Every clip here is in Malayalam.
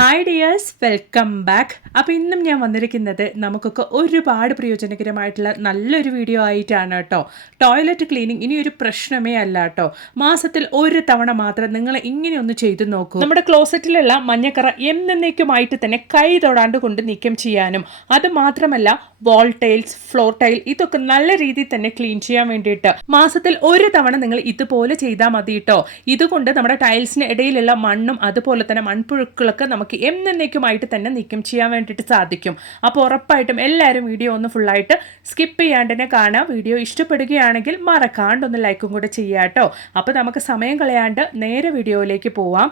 Hi dears, welcome back. അപ്പോൾ ഇന്നും ഞാൻ വന്നിരിക്കുന്നത് നമുക്കൊക്കെ ഒരുപാട് പ്രയോജനകരമായിട്ടുള്ള നല്ലൊരു വീഡിയോ ആയിട്ടാണ് കേട്ടോ. ടോയ്ലറ്റ് ക്ലീനിങ് ഇനി ഒരു പ്രശ്നമേ അല്ല കേട്ടോ. മാസത്തിൽ ഒരു തവണ മാത്രം നിങ്ങൾ ഇങ്ങനെ ഒന്ന് ചെയ്തു നോക്കൂ. നമ്മുടെ ക്ലോസറ്റിലുള്ള മഞ്ഞക്കറ എന്നേക്കുമായിട്ട് തന്നെ കൈ തൊടാണ്ട് കൊണ്ട് നീക്കം ചെയ്യാനും, അത് മാത്രമല്ല വാൾ ടൈൽസ്, ഫ്ലോർ ടൈൽ ഇതൊക്കെ നല്ല രീതിയിൽ തന്നെ ക്ലീൻ ചെയ്യാൻ വേണ്ടിയിട്ട് മാസത്തിൽ ഒരു തവണ നിങ്ങൾ ഇതുപോലെ ചെയ്താൽ മതി കേട്ടോ. ഇതുകൊണ്ട് നമ്മുടെ ടൈൽസിന് ഇടയിലുള്ള മണ്ണും അതുപോലെ തന്നെ മൺപുഴുക്കളൊക്കെ നമുക്ക് എന്നേക്കുമായിട്ട് തന്നെ നീക്കം ചെയ്യാൻ വേണ്ടിയിട്ട് സാധിക്കും. അപ്പോൾ ഉറപ്പായിട്ടും എല്ലാവരും വീഡിയോ ഒന്ന് ഫുള്ളായിട്ട് സ്കിപ്പ് ചെയ്യാണ്ട് തന്നെ കാണാം. വീഡിയോ ഇഷ്ടപ്പെടുകയാണെങ്കിൽ മറക്കാണ്ട് ഒന്ന് ലൈക്കും കൂടെ ചെയ്യാം കേട്ടോ. അപ്പോൾ നമുക്ക് സമയം കളയാണ്ട് നേരെ വീഡിയോയിലേക്ക് പോവാം.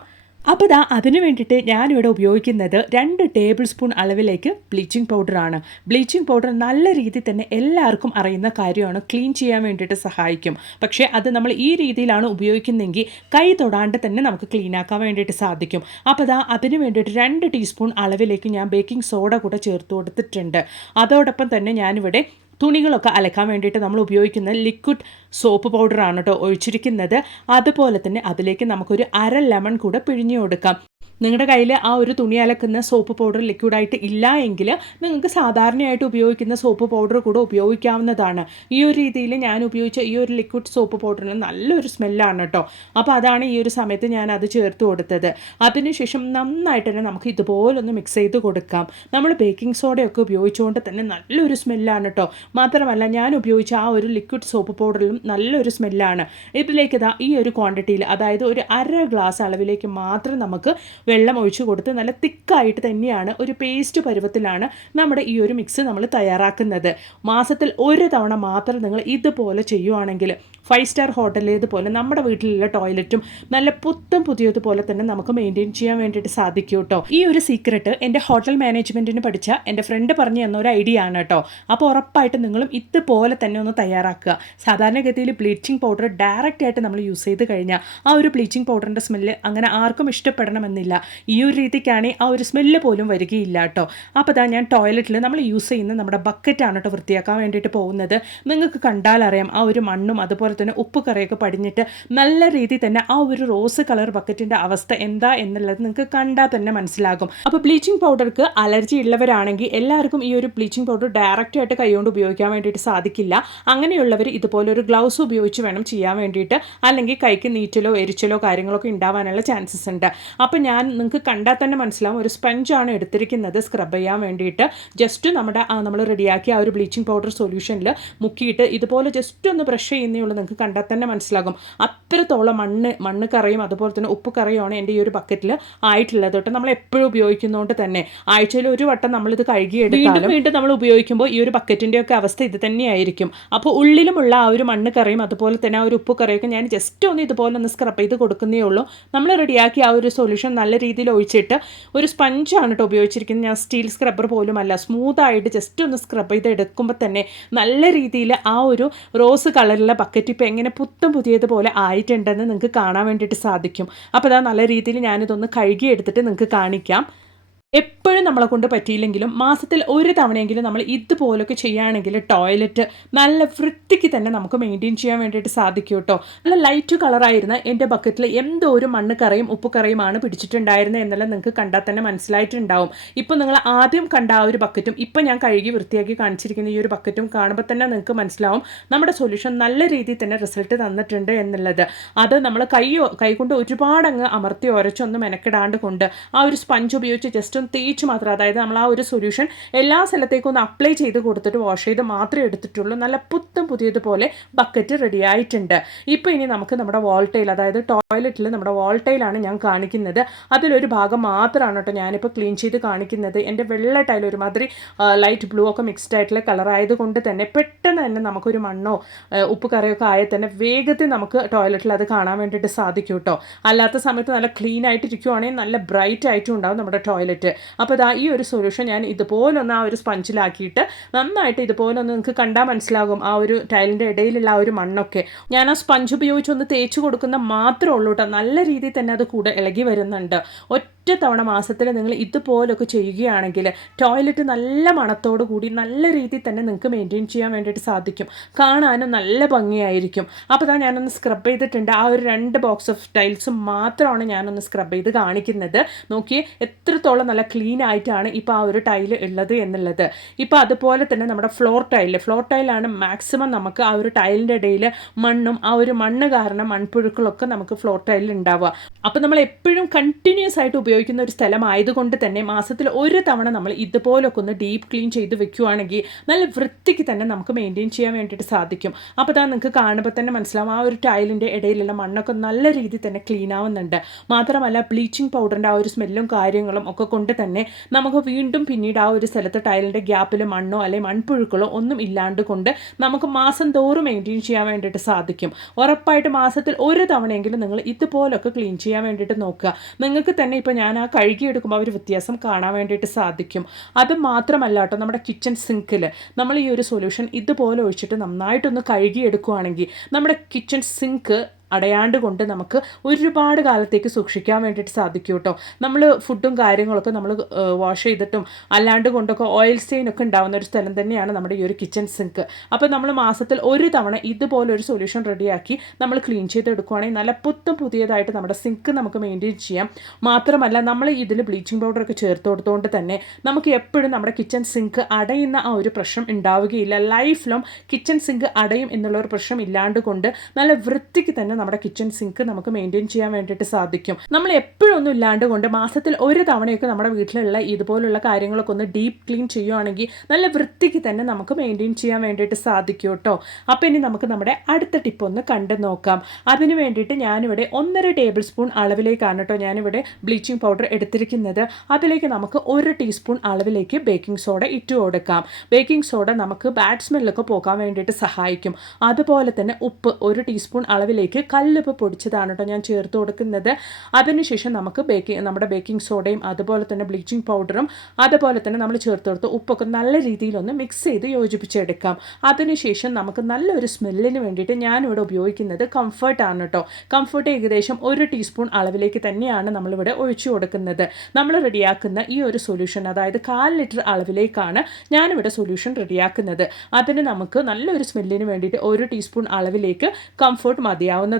അപ്പോൾ അതിന് വേണ്ടിയിട്ട് ഞാനിവിടെ ഉപയോഗിക്കുന്നത് 2 ടേബിൾ സ്പൂൺ അളവിലേക്ക് ബ്ലീച്ചിങ് പൗഡറാണ്. ബ്ലീച്ചിങ് പൗഡർ നല്ല രീതിയിൽ തന്നെ എല്ലാവർക്കും അറിയുന്ന കാര്യമാണ്, ക്ലീൻ ചെയ്യാൻ വേണ്ടിയിട്ട് സഹായിക്കും. പക്ഷേ അത് നമ്മൾ ഈ രീതിയിലാണ് ഉപയോഗിക്കുന്നതെങ്കിൽ കൈ തൊടാണ്ട് തന്നെ നമുക്ക് ക്ലീൻ ആക്കാൻ വേണ്ടിയിട്ട് സാധിക്കും. അപ്പോൾ അതിന് വേണ്ടിയിട്ട് 2 ടീസ്പൂൺ അളവിലേക്ക് ഞാൻ ബേക്കിംഗ് സോഡ കൂടെ ചേർത്ത് കൊടുത്തിട്ടുണ്ട്. അതോടൊപ്പം തന്നെ ഞാനിവിടെ തുണികളൊക്കെ അലക്കാൻ വേണ്ടിയിട്ട് നമ്മൾ ഉപയോഗിക്കുന്ന ലിക്വിഡ് സോപ്പ് പൗഡറാണ് കേട്ടോ ഒഴിച്ചിരിക്കുന്നത്. അതുപോലെ തന്നെ അതിലേക്ക് നമുക്കൊരു 1/2 ലെമൺ കൂടെ പിഴിഞ്ഞു കൊടുക്കാം. നിങ്ങളുടെ കയ്യിൽ ആ ഒരു തുണി അലക്കുന്ന സോപ്പ് പൗഡർ ലിക്വിഡായിട്ട് ഇല്ല എങ്കിൽ നിങ്ങൾക്ക് സാധാരണയായിട്ട് ഉപയോഗിക്കുന്ന സോപ്പ് പൗഡർ കൂടെ ഉപയോഗിക്കാവുന്നതാണ്. ഈ ഒരു രീതിയിൽ ഞാൻ ഉപയോഗിച്ച ഈ ഒരു ലിക്വിഡ് സോപ്പ് പൗഡറിന് നല്ലൊരു സ്മെല്ലാണ് കേട്ടോ. അപ്പോൾ അതാണ് ഈ ഒരു സമയത്ത് ഞാൻ അത് ചേർത്ത് കൊടുത്തത്. അതിനുശേഷം നന്നായിട്ട് തന്നെ നമുക്ക് ഇതുപോലൊന്ന് മിക്സ് ചെയ്ത് കൊടുക്കാം. നമ്മൾ ബേക്കിംഗ് സോഡയൊക്കെ ഉപയോഗിച്ചുകൊണ്ട് തന്നെ നല്ലൊരു സ്മെല്ലാണ് കേട്ടോ. മാത്രമല്ല ഞാൻ ഉപയോഗിച്ച ആ ഒരു ലിക്വിഡ് സോപ്പ് പൗഡറിലും നല്ലൊരു സ്മെല്ലാണ്. ഇതിലേക്ക് ഈ ഒരു ക്വാണ്ടിറ്റിയിൽ, അതായത് ഒരു 1/2 ഗ്ലാസ് അളവിലേക്ക് മാത്രം നമുക്ക് വെള്ളം ഒഴിച്ചു കൊടുത്ത് നല്ല തിക്കായിട്ട് തന്നെയാണ്, ഒരു പേസ്റ്റ് പരുവത്തിലാണ് നമ്മുടെ ഈ ഒരു മിക്സ് നമ്മൾ തയ്യാറാക്കുന്നത്. മാസത്തിൽ ഒരു തവണ മാത്രം നിങ്ങൾ ഇതുപോലെ ചെയ്യുവാണെങ്കിൽ 5 സ്റ്റാർ ഹോട്ടലിലേതുപോലെ നമ്മുടെ വീട്ടിലുള്ള ടോയ്ലറ്റും നല്ല പുതിയതുപോലെ തന്നെ നമുക്ക് മെയിൻറ്റെയിൻ ചെയ്യാൻ വേണ്ടിയിട്ട് സാധിക്കും കേട്ടോ. ഈ ഒരു സീക്രട്ട് എൻ്റെ ഹോട്ടൽ മാനേജ്മെൻറ്റിന് പഠിച്ച എൻ്റെ ഫ്രണ്ട് പറഞ്ഞു തന്ന ഒരു ഐഡിയ ആണ് കേട്ടോ. അപ്പോൾ ഉറപ്പായിട്ട് നിങ്ങളും ഇതുപോലെ തന്നെ ഒന്ന് തയ്യാറാക്കുക. സാധാരണഗതിയിൽ ബ്ലീച്ചിങ് പൗഡർ ഡയറക്റ്റ് ആയിട്ട് നമ്മൾ യൂസ് ചെയ്ത് കഴിഞ്ഞാൽ ആ ഒരു ബ്ലീച്ചിങ് പൗഡറിൻ്റെ സ്മെല്ല് അങ്ങനെ ആർക്കും ഇഷ്ടപ്പെടണമെന്നില്ല. ഈ ഒരു രീതിക്കാണെങ്കിൽ ആ ഒരു സ്മെല്ല് പോലും വരികയില്ല കേട്ടോ. അപ്പോൾ ഞാൻ ടോയ്ലറ്റിൽ നമ്മൾ യൂസ് ചെയ്യുന്ന നമ്മുടെ ബക്കറ്റാണ് കേട്ടോ വൃത്തിയാക്കാൻ വേണ്ടിയിട്ട് പോകുന്നത്. നിങ്ങൾക്ക് കണ്ടാലറിയാം ആ ഒരു മണ്ണും അതുപോലെ തന്നെ ഉപ്പ് കറിയൊക്കെ പടിഞ്ഞിട്ട് നല്ല രീതിയിൽ തന്നെ ആ ഒരു റോസ് കളർ ബക്കറ്റിൻ്റെ അവസ്ഥ എന്താ എന്നുള്ളത് നിങ്ങൾക്ക് കണ്ടാൽ തന്നെ മനസ്സിലാകും. അപ്പോൾ ബ്ലീച്ചിങ് പൗഡർക്ക് അലർജി ഉള്ളവരാണെങ്കിൽ എല്ലാവർക്കും ഈ ഒരു ബ്ലീച്ചിങ് പൗഡർ ഡയറക്റ്റ് ആയിട്ട് കൈകൊണ്ട് ഉപയോഗിക്കാൻ വേണ്ടിയിട്ട് സാധിക്കില്ല. അങ്ങനെയുള്ളവർ ഇതുപോലെ ഒരു ഗ്ലൗസ് ഉപയോഗിച്ച് വേണം ചെയ്യാൻ വേണ്ടിയിട്ട്, അല്ലെങ്കിൽ കൈക്ക് നീറ്റലോ എരിച്ചലോ കാര്യങ്ങളൊക്കെ ഉണ്ടാവാനുള്ള ചാൻസസ് ഉണ്ട്. അപ്പോൾ ഞാൻ നിങ്ങൾക്ക് കണ്ടാൽ തന്നെ മനസ്സിലാവും, ഒരു സ്പഞ്ചാണ് എടുത്തിരിക്കുന്നത് സ്ക്രബ് ചെയ്യാൻ വേണ്ടിയിട്ട്. ജസ്റ്റ് നമ്മൾ റെഡിയാക്കിയ ആ ഒരു ബ്ലീച്ചിങ് പൗഡർ സൊല്യൂഷനിൽ മുക്കിയിട്ട് ഇതുപോലെ ജസ്റ്റ് ഒന്ന് ബ്രഷ് ചെയ്യുന്നേ ഉള്ളൂ. നിങ്ങൾക്ക് കണ്ടാൽ തന്നെ മനസ്സിലാകും അത്രത്തോളം മണ്ണ് കറിയും അതുപോലെ തന്നെ ഉപ്പ് കറിയുമാണ് എൻ്റെ ഈ ഒരു ബക്കറ്റിൽ ആയിട്ടുള്ളത് കേട്ടോ. നമ്മൾ എപ്പോഴും ഉപയോഗിക്കുന്നതുകൊണ്ട് തന്നെ ആഴ്ചയിൽ ഒരു വട്ടം നമ്മളിത് കഴുകിയെടുത്താലും വീണ്ടും നമ്മൾ ഉപയോഗിക്കുമ്പോൾ ഈ ഒരു ബക്കറ്റിൻ്റെയൊക്കെ അവസ്ഥ ഇത് തന്നെയായിരിക്കും. അപ്പോൾ ഉള്ളിലുമുള്ള ആ ഒരു മണ്ണ് കറിയും അതുപോലെ തന്നെ ആ ഒരു ഉപ്പ് കറിയൊക്കെ ഞാൻ ജസ്റ്റ് ഒന്ന് ഇതുപോലെ ഒന്ന് സ്ക്രബ് ചെയ്ത് കൊടുക്കുന്നേ ഉള്ളൂ. നമ്മൾ റെഡിയാക്കി ആ ഒരു സൊല്യൂഷൻ നല്ല രീതിയിൽ ഒഴിച്ചിട്ട് ഒരു സ്പഞ്ചാണ് കേട്ടോ ഉപയോഗിച്ചിരിക്കുന്നത്. ഞാൻ സ്റ്റീൽ സ്ക്രബ്ബർ പോലുമല്ല, സ്മൂത്തായിട്ട് ജസ്റ്റ് ഒന്ന് സ്ക്രബ് ചെയ്ത് എടുക്കുമ്പോൾ തന്നെ നല്ല രീതിയിൽ ആ ഒരു റോസ് കളറിലുള്ള ബക്കറ്റ് ഇപ്പോൾ എങ്ങനെ പുതിയതുപോലെ ആയിട്ടുണ്ടെന്ന് നിങ്ങൾക്ക് കാണാൻ വേണ്ടിയിട്ട് സാധിക്കും. അപ്പോൾ നല്ല രീതിയിൽ ഞാനിതൊന്ന് കഴുകിയെടുത്തിട്ട് നിങ്ങൾക്ക് കാണിക്കാം. എപ്പോഴും നമ്മളെ കൊണ്ട് പറ്റിയില്ലെങ്കിലും മാസത്തിൽ ഒരു തവണയെങ്കിലും നമ്മൾ ഇതുപോലൊക്കെ ചെയ്യുകയാണെങ്കിൽ ടോയ്ലറ്റ് നല്ല വൃത്തിക്ക് തന്നെ നമുക്ക് മെയിൻറ്റെയിൻ ചെയ്യാൻ വേണ്ടിയിട്ട് സാധിക്കും കേട്ടോ. നല്ല ലൈറ്റ് കളറായിരുന്ന എൻ്റെ ബക്കറ്റിൽ എന്തോ ഒരു മണ്ണ് കറിയും ഉപ്പ് കറിയുമാണ് പിടിച്ചിട്ടുണ്ടായിരുന്നത് എന്നുള്ളത് നിങ്ങൾക്ക് കണ്ടാൽ തന്നെ മനസ്സിലായിട്ടുണ്ടാവും. ഇപ്പോൾ നിങ്ങൾ ആദ്യം കണ്ട ആ ഒരു ബക്കറ്റും ഇപ്പോൾ ഞാൻ കഴുകി വൃത്തിയാക്കി കാണിച്ചിരിക്കുന്ന ഈ ഒരു ബക്കറ്റും കാണുമ്പോൾ തന്നെ നിങ്ങൾക്ക് മനസ്സിലാവും നമ്മുടെ സൊല്യൂഷൻ നല്ല രീതിയിൽ തന്നെ റിസൾട്ട് തന്നിട്ടുണ്ട് എന്നുള്ളത്. അത് നമ്മൾ കൈ കൊണ്ട് ഒരുപാട് അങ്ങ് അമർത്തി ഉരച്ചൊന്നും മെനക്കെടാണ്ട് കൊണ്ട് ആ ഒരു സ്പഞ്ച് ഉപയോഗിച്ച് ജസ്റ്റ് തേച്ച് മാത്രം, അതായത് നമ്മൾ ആ ഒരു സൊല്യൂഷൻ എല്ലാ സ്ഥലത്തേക്കും ഒന്ന് അപ്ലൈ ചെയ്ത് കൊടുത്തിട്ട് വാഷ് ചെയ്ത് മാത്രമേ എടുത്തിട്ടുള്ളൂ. നല്ല പുതിയതുപോലെ ബക്കറ്റ് റെഡി ആയിട്ടുണ്ട്. ഇപ്പോൾ ഇനി നമുക്ക് നമ്മുടെ വാൾ ടൈൽ, അതായത് ടോയ്ലറ്റിൽ നമ്മുടെ വാൾ ടൈലാണ് ഞാൻ കാണിക്കുന്നത്. അതിലൊരു ഭാഗം മാത്രമാണ് കേട്ടോ ഞാനിപ്പോൾ ക്ലീൻ ചെയ്ത് കാണിക്കുന്നത്. എൻ്റെ വെള്ള ടൈൽ ഒരുമാതിരി ലൈറ്റ് ബ്ലൂ ഒക്കെ മിക്സ്ഡ് ആയിട്ടുള്ള കളർ ആയതുകൊണ്ട് തന്നെ പെട്ടെന്ന് തന്നെ നമുക്കൊരു മണ്ണോ ഉപ്പ് കറിയൊക്കെ ആയാൽ തന്നെ വേഗത്തിൽ നമുക്ക് ടോയ്ലറ്റിൽ അത് കാണാൻ വേണ്ടിയിട്ട് സാധിക്കും കേട്ടോ. അല്ലാത്ത സമയത്ത് നല്ല ക്ലീൻ ആയിട്ടിരിക്കുവാണെങ്കിൽ നല്ല ബ്രൈറ്റ് ആയിട്ടും ഉണ്ടാവും നമ്മുടെ ടോയ്ലറ്റ്. അപ്പോൾ ഈ ഒരു സൊല്യൂഷൻ ഞാൻ ഇതുപോലൊന്ന് ആ ഒരു സ്പഞ്ചിലാക്കിയിട്ട് നന്നായിട്ട് ഇതുപോലൊന്ന് നിങ്ങൾക്ക് കണ്ടാൽ മനസ്സിലാകും ആ ഒരു ടൈലിൻ്റെ ഇടയിലുള്ള ആ ഒരു മണ്ണൊക്കെ. ഞാൻ ആ സ്പഞ്ച് ഉപയോഗിച്ചൊന്ന് തേച്ച് കൊടുക്കുന്ന മാത്രമേ ഉള്ളൂ കേട്ടോ. നല്ല രീതിയിൽ തന്നെ അത് കൂടെ ഇളകി വരുന്നുണ്ട്. ഒറ്റ ഒറ്റ തവണ മാസത്തിൽ നിങ്ങൾ ഇതുപോലൊക്കെ ചെയ്യുകയാണെങ്കിൽ ടോയ്ലറ്റ് നല്ല മണത്തോടു കൂടി നല്ല രീതിയിൽ തന്നെ നിങ്ങൾക്ക് മെയിൻറ്റെയിൻ ചെയ്യാൻ വേണ്ടിയിട്ട് സാധിക്കും. കാണാനും നല്ല ഭംഗിയായിരിക്കും. അപ്പോൾ ഇതാ ഞാനൊന്ന് സ്ക്രബ് ചെയ്തിട്ടുണ്ട്. ആ ഒരു 2 ബോക്സ് ഓഫ് ടൈൽസും മാത്രമാണ് ഞാനൊന്ന് സ്ക്രബ് ചെയ്ത് കാണിക്കുന്നത്. നോക്കിയേ എത്രത്തോളം നല്ല ക്ലീൻ ആയിട്ടാണ് ഇപ്പോൾ ആ ഒരു ടൈൽ ഉള്ളത് എന്നുള്ളത്. ഇപ്പോൾ അതുപോലെ തന്നെ നമ്മുടെ ഫ്ലോർ ടൈലാണ് മാക്സിമം നമുക്ക് ആ ഒരു ടൈലിൻ്റെ ഇടയിൽ മണ്ണും ആ ഒരു മണ്ണ് കാരണം മൺപുഴുക്കളൊക്കെ നമുക്ക് ഫ്ലോർ ടൈലിൽ ഉണ്ടാവുക. അപ്പോൾ നമ്മൾ എപ്പോഴും കണ്ടിന്യൂസ് ആയിട്ട് ഉപയോഗിക്കുന്ന ഒരു സ്ഥലമായതുകൊണ്ട് തന്നെ മാസത്തിൽ ഒരു തവണ നമ്മൾ ഇതുപോലൊക്കെ ഒന്ന് ഡീപ്പ് ക്ലീൻ ചെയ്ത് വെക്കുകയാണെങ്കിൽ നല്ല വൃത്തിക്ക് തന്നെ നമുക്ക് മെയിൻറ്റെയിൻ ചെയ്യാൻ വേണ്ടിയിട്ട് സാധിക്കും. അപ്പോൾ ഇതാ നിങ്ങൾക്ക് കാണുമ്പോൾ തന്നെ മനസ്സിലാവും ആ ഒരു ടൈലിൻ്റെ ഇടയിലുള്ള മണ്ണൊക്കെ നല്ല രീതിയിൽ തന്നെ ക്ലീൻ ആവുന്നുണ്ട്. മാത്രമല്ല ബ്ലീച്ചിങ് പൗഡറിൻ്റെ ആ ഒരു സ്മെല്ലും കാര്യങ്ങളും ഒക്കെ കൊണ്ട് തന്നെ നമുക്ക് വീണ്ടും പിന്നീട് ആ ഒരു സ്ഥലത്ത് ടൈലിൻ്റെ ഗ്യാപ്പിൽ മണ്ണോ അല്ലെങ്കിൽ മൺപുഴുക്കളോ ഒന്നും ഇല്ലാണ്ട് കൊണ്ട് നമുക്ക് മാസം തോറും മെയിൻറ്റെയിൻ ചെയ്യാൻ വേണ്ടിയിട്ട് സാധിക്കും. ഉറപ്പായിട്ട് മാസത്തിൽ ഒരു തവണയെങ്കിലും നിങ്ങൾ ഇതുപോലൊക്കെ ക്ലീൻ ചെയ്യാൻ വേണ്ടിയിട്ട് നോക്കുക. നിങ്ങൾക്ക് തന്നെ ഇപ്പോൾ ഞാൻ ആ കഴുകിയെടുക്കുമ്പോൾ ഒരു വ്യത്യാസം കാണാൻ വേണ്ടിയിട്ട് സാധിക്കും. അത് മാത്രമല്ല കേട്ടോ, നമ്മുടെ കിച്ചൺ സിങ്കിൽ നമ്മൾ ഈ ഒരു സൊല്യൂഷൻ ഇതുപോലെ ഒഴിച്ചിട്ട് നന്നായിട്ടൊന്ന് കഴുകിയെടുക്കുകയാണെങ്കിൽ നമ്മുടെ കിച്ചൺ സിങ്ക് അടയാണ്ട് കൊണ്ട് നമുക്ക് ഒരുപാട് കാലത്തേക്ക് സൂക്ഷിക്കാൻ വേണ്ടിയിട്ട് സാധിക്കും കേട്ടോ. നമ്മൾ ഫുഡും കാര്യങ്ങളൊക്കെ നമ്മൾ വാഷ് ചെയ്തിട്ടും അല്ലാണ്ട് കൊണ്ടൊക്കെ ഓയിൽ സ്റ്റെയിനൊക്കെ ഉണ്ടാകുന്ന ഒരു സ്ഥലം തന്നെയാണ് നമ്മുടെ ഈ ഒരു കിച്ചൺ സിങ്ക്. അപ്പോൾ നമ്മൾ മാസത്തിൽ ഒരു തവണ ഇതുപോലൊരു സൊല്യൂഷൻ റെഡിയാക്കി നമ്മൾ ക്ലീൻ ചെയ്തെടുക്കുകയാണെങ്കിൽ നല്ല പുതിയതായിട്ട് നമ്മുടെ സിങ്ക് നമുക്ക് മെയിൻറ്റെയിൻ ചെയ്യാം. മാത്രമല്ല നമ്മൾ ഇതിൽ ബ്ലീച്ചിങ് പൗഡറൊക്കെ ചേർത്ത് കൊടുത്തുകൊണ്ട് തന്നെ നമുക്ക് എപ്പോഴും നമ്മുടെ കിച്ചൺ സിങ്ക് അടയുന്ന ആ ഒരു പ്രശ്നം ഉണ്ടാവുകയില്ല. ലൈഫിലും കിച്ചൺ സിങ്ക് അടയും എന്നുള്ള ഒരു പ്രശ്നം ഇല്ലാണ്ട് കൊണ്ട് നല്ല വൃത്തിക്ക് തന്നെ നമ്മുടെ കിച്ചൺ സിങ്ക് നമുക്ക് മെയിൻറ്റെയിൻ ചെയ്യാൻ വേണ്ടിയിട്ട് സാധിക്കും. നമ്മൾ എപ്പോഴൊന്നും ഇല്ലാണ്ട് കൊണ്ട് മാസത്തിൽ ഒരു തവണയൊക്കെ നമ്മുടെ വീട്ടിലുള്ള ഇതുപോലുള്ള കാര്യങ്ങളൊക്കെ ഒന്ന് ഡീപ്പ് ക്ലീൻ ചെയ്യുകയാണെങ്കിൽ നല്ല വൃത്തിക്ക് തന്നെ നമുക്ക് മെയിൻറ്റെയിൻ ചെയ്യാൻ വേണ്ടിയിട്ട് സാധിക്കും കേട്ടോ. അപ്പോൾ ഇനി നമുക്ക് നമ്മുടെ അടുത്ത ടിപ്പ് ഒന്ന് കണ്ടു നോക്കാം. അതിന് വേണ്ടിയിട്ട് ഞാനിവിടെ 1.5 ടേബിൾ സ്പൂൺ അളവിലേക്കാണ് കേട്ടോ ഞാനിവിടെ ബ്ലീച്ചിങ് പൗഡർ എടുത്തിരിക്കുന്നത്. അതിലേക്ക് നമുക്ക് 1 ടീസ്പൂൺ അളവിലേക്ക് ബേക്കിംഗ് സോഡ ഇട്ട് കൊടുക്കാം. ബേക്കിംഗ് സോഡ നമുക്ക് ബാഡ് സ്മെല്ലൊക്കെ പോകാൻ വേണ്ടിയിട്ട് സഹായിക്കും. അതുപോലെ തന്നെ ഉപ്പ് 1 ടീസ്പൂൺ അളവിലേക്ക് കല്ലുപ്പ് പൊടിച്ചതാണ് കേട്ടോ ഞാൻ ചേർത്ത് കൊടുക്കുന്നത്. അതിനുശേഷം നമുക്ക് നമ്മുടെ ബേക്കിംഗ് സോഡയും അതുപോലെ തന്നെ ബ്ലീച്ചിങ് പൗഡറും അതുപോലെ തന്നെ നമ്മൾ ചേർത്ത് കൊടുത്ത് ഉപ്പൊക്കെ നല്ല രീതിയിലൊന്ന് മിക്സ് ചെയ്ത് യോജിപ്പിച്ചെടുക്കാം. അതിനുശേഷം നമുക്ക് നല്ലൊരു സ്മെല്ലിന് വേണ്ടിയിട്ട് ഞാനിവിടെ ഉപയോഗിക്കുന്നത് കംഫർട്ടാണ് കേട്ടോ. കംഫർട്ട് ഏകദേശം 1 ടീസ്പൂൺ അളവിലേക്ക് തന്നെയാണ് നമ്മളിവിടെ ഒഴിച്ചു കൊടുക്കുന്നത്. നമ്മൾ റെഡിയാക്കുന്ന ഈ ഒരു സൊല്യൂഷൻ അതായത് 1/4 ലിറ്റർ അളവിലേക്കാണ് ഞാനിവിടെ സൊല്യൂഷൻ റെഡിയാക്കുന്നത്. അതിന് നമുക്ക് നല്ലൊരു സ്മെല്ലിന് വേണ്ടിയിട്ട് 1 ടീസ്പൂൺ അളവിലേക്ക് കംഫർട്ട് മതിയാവുന്നതായിരിക്കും.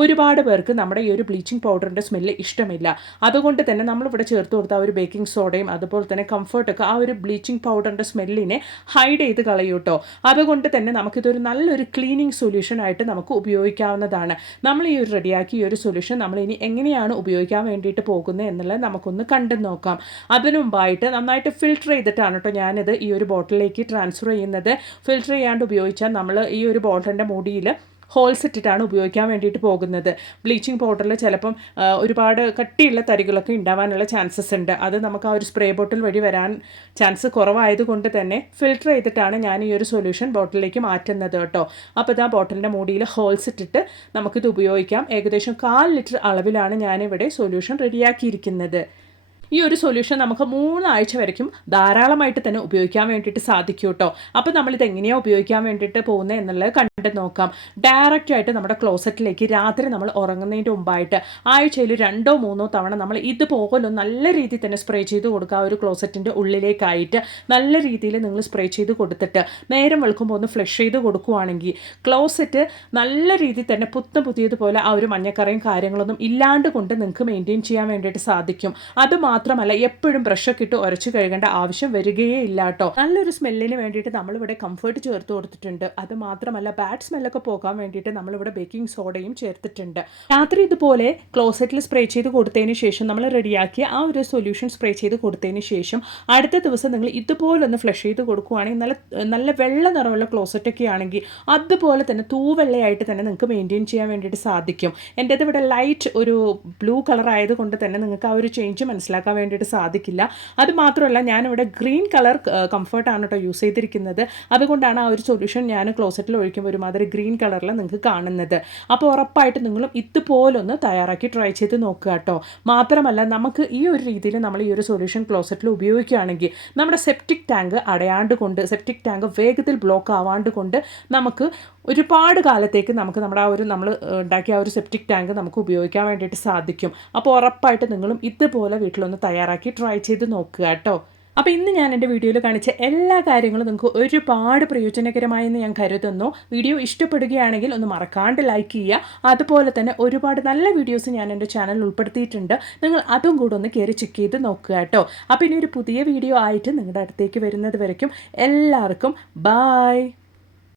ഒരുപാട് പേർക്ക് നമ്മുടെ ഈ ഒരു ബ്ലീച്ചിങ് പൗഡറിൻ്റെ സ്മെല്ല് ഇഷ്ടമില്ല. അതുകൊണ്ട് തന്നെ നമ്മളിവിടെ ചേർത്ത് കൊടുത്ത ആ ഒരു ബേക്കിംഗ് സോഡയും അതുപോലെ തന്നെ കംഫർട്ടൊക്കെ ആ ഒരു ബ്ലീച്ചിങ് പൗഡറിൻ്റെ സ്മെല്ലിനെ ഹൈഡ് ചെയ്ത് കളയും കേട്ടോ. അതുകൊണ്ട് തന്നെ നമുക്കിതൊരു നല്ലൊരു ക്ലീനിങ് സൊല്യൂഷൻ ആയിട്ട് നമുക്ക് ഉപയോഗിക്കാവുന്നതാണ്. നമ്മൾ ഈ ഒരു റെഡിയാക്കി ഈ ഒരു സൊല്യൂഷൻ നമ്മൾ ഇനി എങ്ങനെയാണ് ഉപയോഗിക്കാൻ വേണ്ടിയിട്ട് പോകുന്നത് എന്നുള്ളത് നമുക്കൊന്ന് കണ്ടു നോക്കാം. അതിനു മുമ്പായിട്ട് നന്നായിട്ട് ഫിൽറ്റർ ചെയ്തിട്ടാണ് കേട്ടോ ഞാനിത് ഈ ഒരു ബോട്ടിലേക്ക് ട്രാൻസ്ഫർ ചെയ്യുന്നത്. ഫിൽറ്റർ ചെയ്യാണ്ട് ഉപയോഗിച്ചാൽ നമ്മൾ ഈ ഒരു ബോട്ടിലിൻ്റെ മുടിയിൽ ഹോൾസ് ഇട്ടിട്ടാണ് ഉപയോഗിക്കാൻ വേണ്ടിയിട്ട് പോകുന്നത്. ബ്ലീച്ചിങ് പൗഡറിൽ ചിലപ്പം ഒരുപാട് കട്ടിയുള്ള തരികളൊക്കെ ഉണ്ടാവാനുള്ള ചാൻസസ് ഉണ്ട്. അത് നമുക്ക് ആ ഒരു സ്പ്രേ ബോട്ടിൽ വഴി വരാൻ ചാൻസ് കുറവായതുകൊണ്ട് തന്നെ ഫിൽറ്റർ ചെയ്തിട്ടാണ് ഞാൻ ഈ ഒരു സൊല്യൂഷൻ ബോട്ടിലേക്ക് മാറ്റുന്നത് കേട്ടോ. അപ്പോൾ ഇതാ ബോട്ടിലിൻ്റെ മൂടിയിൽ ഹോൾസ് ഇട്ടിട്ട് നമുക്കിത് ഉപയോഗിക്കാം. ഏകദേശം 1/4 ലിറ്റർ അളവിലാണ് ഞാനിവിടെ സൊല്യൂഷൻ റെഡിയാക്കിയിരിക്കുന്നത്. ഈ ഒരു സൊല്യൂഷൻ നമുക്ക് 3 ആഴ്ച വരയ്ക്കും ധാരാളമായിട്ട് തന്നെ ഉപയോഗിക്കാൻ വേണ്ടിയിട്ട് സാധിക്കും കേട്ടോ. അപ്പോൾ നമ്മളിത് എങ്ങനെയാണ് ഉപയോഗിക്കാൻ വേണ്ടിയിട്ട് പോകുന്നത് എന്നുള്ളത് കണ്ടു നോക്കാം. ഡയറക്റ്റായിട്ട് നമ്മുടെ ക്ലോസറ്റിലേക്ക് രാത്രി നമ്മൾ ഉറങ്ങുന്നതിൻ്റെ മുമ്പായിട്ട് ആഴ്ചയിൽ 2 or 3 തവണ നമ്മൾ ഇതുപോലെ നല്ല രീതിയിൽ തന്നെ സ്പ്രേ ചെയ്ത് കൊടുക്കുക. ആ ഒരു ക്ലോസറ്റിൻ്റെ ഉള്ളിലേക്കായിട്ട് നല്ല രീതിയിൽ നിങ്ങൾ സ്പ്രേ ചെയ്ത് കൊടുത്തിട്ട് നേരം വെളുക്കുമ്പോൾ ഒന്ന് ഫ്ലഷ് ചെയ്ത് കൊടുക്കുകയാണെങ്കിൽ ക്ലോസറ്റ് നല്ല രീതിയിൽ തന്നെ പുതിയതുപോലെ ആ ഒരു മഞ്ഞക്കറയും കാര്യങ്ങളൊന്നും ഇല്ലാണ്ട് കൊണ്ട് നിങ്ങൾക്ക് മെയിൻറ്റെയിൻ ചെയ്യാൻ വേണ്ടിയിട്ട് സാധിക്കും. അത് മാത്രമല്ല എപ്പോഴും ബ്രഷൊക്കെ ഇട്ട് ഉരച്ച് കഴുകേണ്ട ആവശ്യം വരികയേ ഇല്ല കേട്ടോ. നല്ലൊരു സ്മെല്ലിന് വേണ്ടിയിട്ട് നമ്മളിവിടെ കംഫർട്ട് ചേർത്ത് കൊടുത്തിട്ടുണ്ട്. അത് മാത്രമല്ല ബാഡ് സ്മെല്ലൊക്കെ പോകാൻ വേണ്ടിയിട്ട് നമ്മളിവിടെ ബേക്കിംഗ് സോഡയും ചേർത്തിട്ടുണ്ട്. രാത്രി ഇതുപോലെ ക്ലോസറ്റിൽ സ്പ്രേ ചെയ്ത് കൊടുത്തതിന് ശേഷം നമ്മൾ റെഡിയാക്കിയ ആ ഒരു സൊല്യൂഷൻ സ്പ്രേ ചെയ്ത് കൊടുത്തതിന് ശേഷം അടുത്ത ദിവസം നിങ്ങൾ ഇതുപോലെ ഒന്ന് ഫ്ലഷ് ചെയ്ത് കൊടുക്കുകയാണെങ്കിൽ നല്ല വെള്ള നിറമുള്ള ക്ലോസറ്റൊക്കെ ആണെങ്കിൽ അതുപോലെ തന്നെ തൂവെള്ളയായിട്ട് തന്നെ നിങ്ങൾക്ക് മെയിൻറ്റെയിൻ ചെയ്യാൻ വേണ്ടിയിട്ട് സാധിക്കും. എൻ്റേത് ഇവിടെ ലൈറ്റ് ഒരു ബ്ലൂ കളർ ആയതുകൊണ്ട് തന്നെ നിങ്ങൾക്ക് ആ ഒരു ചേഞ്ച് മനസ്സിലാക്കാൻ വേണ്ടിയിട്ട് സാധിക്കില്ല. അത് മാത്രമല്ല ഞാനിവിടെ ഗ്രീൻ കളർ കംഫർട്ടാണ് കേട്ടോ യൂസ് ചെയ്തിരിക്കുന്നത്. അതുകൊണ്ടാണ് ആ ഒരു സൊല്യൂഷൻ ഞാൻ ക്ലോസറ്റിൽ ഒഴിക്കുമ്പോൾ ഒരുമാതിരി ഗ്രീൻ കളറിൽ നിങ്ങൾക്ക് കാണുന്നത്. അപ്പോൾ ഉറപ്പായിട്ട് നിങ്ങളും ഇതുപോലൊന്ന് തയ്യാറാക്കി ട്രൈ ചെയ്ത് നോക്കുക കേട്ടോ. മാത്രമല്ല നമുക്ക് ഈ ഒരു രീതിയിൽ നമ്മൾ ഈ ഒരു സൊല്യൂഷൻ ക്ലോസറ്റിൽ ഉപയോഗിക്കുകയാണെങ്കിൽ നമ്മുടെ സെപ്റ്റിക് ടാങ്ക് അടയാണ്ട് കൊണ്ട് സെപ്റ്റിക് ടാങ്ക് വേഗത്തിൽ ബ്ലോക്ക് ആവാണ്ട് കൊണ്ട് നമുക്ക് ഒരുപാട് കാലത്തേക്ക് നമുക്ക് നമ്മുടെ നമ്മൾ ഉണ്ടാക്കിയ ആ ഒരു സെപ്റ്റിക് ടാങ്ക് നമുക്ക് ഉപയോഗിക്കാൻ വേണ്ടിയിട്ട് സാധിക്കും. അപ്പോൾ ഉറപ്പായിട്ട് നിങ്ങളും ഇതുപോലെ വീട്ടിലൊന്ന് തയ്യാറാക്കി ട്രൈ ചെയ്ത് നോക്കുക കേട്ടോ. അപ്പോൾ ഇന്ന് ഞാൻ എൻ്റെ വീഡിയോയിൽ കാണിച്ച എല്ലാ കാര്യങ്ങളും നിങ്ങൾക്ക് ഒരുപാട് പ്രയോജനകരമായെന്ന് ഞാൻ കരുതുന്നു. വീഡിയോ ഇഷ്ടപ്പെടുകയാണെങ്കിൽ ഒന്ന് മറക്കാണ്ട് ലൈക്ക് ചെയ്യുക. അതുപോലെ തന്നെ ഒരുപാട് നല്ല വീഡിയോസ് ഞാൻ എൻ്റെ ചാനലിൽ ഉൾപ്പെടുത്തിയിട്ടുണ്ട്. നിങ്ങൾ അതും കൂടെ ഒന്ന് കയറി ചെക്ക് ചെയ്ത് നോക്കുക കേട്ടോ. അപ്പോൾ ഇനി ഒരു പുതിയ വീഡിയോ ആയിട്ട് നിങ്ങളുടെ അടുത്തേക്ക് വരുന്നത് വരയ്ക്കും എല്ലാവർക്കും ബായ്.